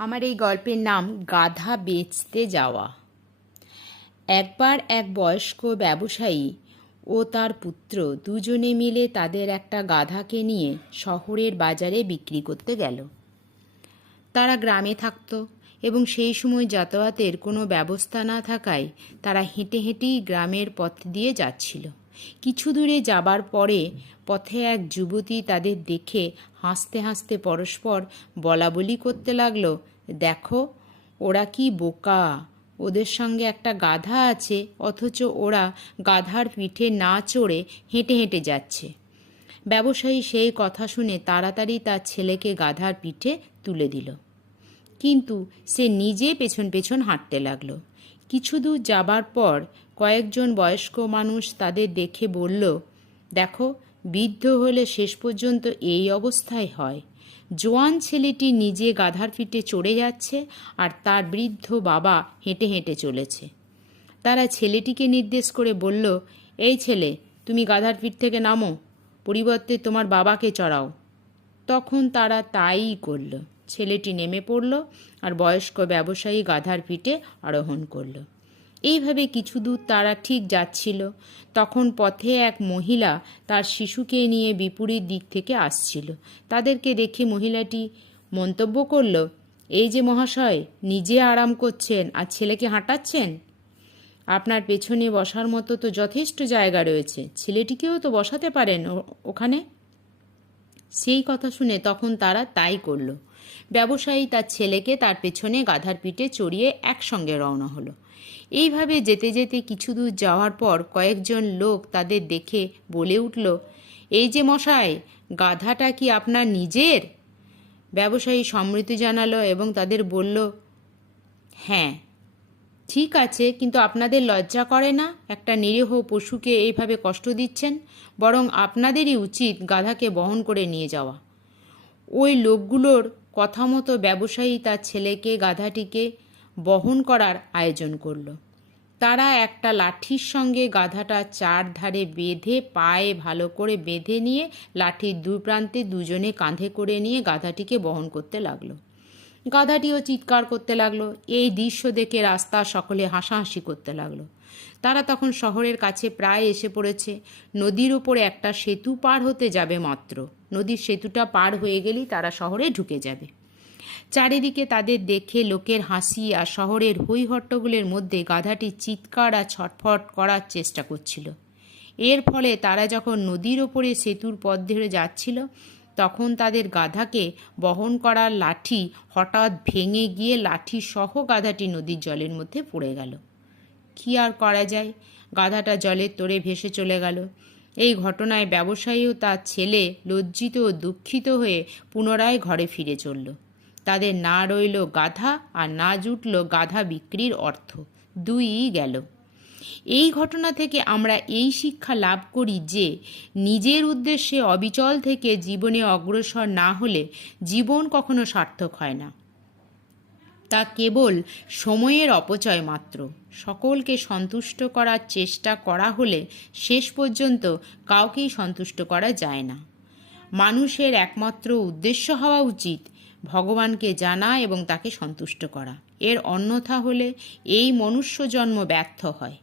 আমার এই গল্পের নাম গাধা বেচতে যাওয়া। একবার এক বয়স্ক ব্যবসায়ী ও তার পুত্র দুজনে মিলে তাদের একটা গাধাকে নিয়ে শহরের বাজারে বিক্রি করতে গেল। তারা গ্রামে থাকত এবং সেই সময় যাতায়াতের কোনো ব্যবস্থা না থাকায় তারা হেঁটে হেঁটেই গ্রামের পথ দিয়ে যাচ্ছিল। কিছু দূরে যাবার পরে পথে এক যুবতী তাদের দেখে হাসতে হাসতে পরস্পর বলাবলি করতে লাগলো, দেখো ওরা কি বোকা, ওদের সঙ্গে একটা গাধা আছে অথচ ওরা গাধার পিঠে না চড়ে হেঁটে হেঁটে যাচ্ছে। ব্যবসায়ী সেই কথা শুনে তাড়াতাড়ি তার ছেলেকে গাধার পিঠে তুলে দিল, কিন্তু সে নিজে পেছন পেছন হাঁটতে লাগলো। কিছু দূর যাবার পর কয়েকজন বয়স্ক মানুষ তাদের দেখে বলল, দেখো বৃদ্ধ হলে শেষ পর্যন্ত এই অবস্থায় হয়। জোয়ান ছেলেটি নিজে গাধার পিঠে চড়ে যাচ্ছে আর তার বৃদ্ধ বাবা হেঁটে হেঁটে চলেছে। তারা ছেলেটিকে নির্দেশ করে বলল, এই ছেলে, তুমি গাধার পিঠ থেকে নামো, পরিবর্তে তোমার বাবাকে চড়াও। তখন তারা তাই করল। ছেলেটি নেমে পড়ল আর বয়স্ক ব্যবসায়ী গাধার পিঠে আরোহণ করল। এইভাবে কিছু দূর তারা ঠিক যাচ্ছিল, তখন পথে এক মহিলা তার শিশুকে নিয়ে বিপরীত দিক থেকে আসছিল। তাদেরকে দেখে মহিলাটি মন্তব্য করল, এই যে মহাশয়, নিজে আরাম করছেন আর ছেলেকে হাঁটাচ্ছেন, আপনার পেছনে বসার মতো তো যথেষ্ট জায়গা রয়েছে, ছেলেটিকেও তো বসাতে পারেন ওখানে। সেই কথা শুনে তখন তারা তাই করল। ব্যবসায়ী তার ছেলেকে তার পেছনে গাধার পিঠে চড়িয়ে একসঙ্গে রওনা হলো। এইভাবে যেতে যেতে কিছু দূর যাওয়ার পর কয়েকজন লোক তাদের দেখে বলে উঠল, এই যে মশাই, গাধাটা কি আপনার নিজের? ব্যবসায়ী সম্মতি জানালো এবং তাদের বলল, হ্যাঁ ঠিক আছে, কিন্তু আপনাদের লজ্জা করে না? একটা নিরীহ পশুকে এইভাবে কষ্ট দিচ্ছেন, বরং আপনাদেরই উচিত গাধাকে বহন করে নিয়ে যাওয়া। ওই লোকগুলোর কথা মতো ব্যবসায়ী তার ছেলেকে গাধাটিকে বহন করার আয়োজন করল। তারা একটা লাঠির সঙ্গে গাধাটা চারধারে বেঁধে পায়ে ভালো করে বেঁধে নিয়ে লাঠির দুই প্রান্তে দুজনে কাঁধে করে নিয়ে গাধাটিকে বহন করতে লাগলো। গাধাটিও চিৎকার করতে লাগলো। এই দৃশ্য দেখে রাস্তা সকলে হাসাহাসি করতে লাগলো। তারা তখন শহরের কাছে প্রায় এসে পড়েছে। নদীর ওপরে একটা সেতু পার হতে যাবে মাত্র। নদীর সেতুটা পার হয়ে গেলেই তারা শহরে ঢুকে যাবে। চারিদিকে তাদের দেখে লোকের হাসি আর শহরের হইহট্টগোলের মধ্যে গাধাটি চিৎকার আর ছটফট করার চেষ্টা করছিল। এর ফলে তারা যখন নদীর ওপরে সেতুর পথ ধরে যাচ্ছিল, তখন তাদের গাধাকে বহন করার লাঠি হঠাৎ ভেঙে গিয়ে লাঠি সহ গাধাটি নদীর জলের মধ্যে পড়ে গেল। কী আর করা যায়, গাধাটা জলের তোড়ে ভেসে চলে গেল। এই ঘটনায় ব্যবসায়ী ও তার ছেলে লজ্জিত ও দুঃখিত হয়ে পুনরায় ঘরে ফিরে চলল। তাদের না রইল গাধা আর না জুটল গাধা বিক্রির অর্থ, দুইই গেল। এই ঘটনা থেকে আমরা এই শিক্ষা লাভ করি যে নিজের উদ্দেশ্যে অবিচল থেকে জীবনে অগ্রসর না হলে জীবন কখনো সার্থক হয় না। তা কেবল সময়ের অপচয় মাত্র। সকলকে সন্তুষ্ট করার চেষ্টা করা হলে শেষ পর্যন্ত কাউকেই সন্তুষ্ট করা যায় না। মানুষের একমাত্র উদ্দেশ্য হওয়া উচিত ভগবানকে জানা এবং তাকে সন্তুষ্ট করা। এর অন্যথা হলে এই মনুষ্য জন্ম ব্যর্থ হয়।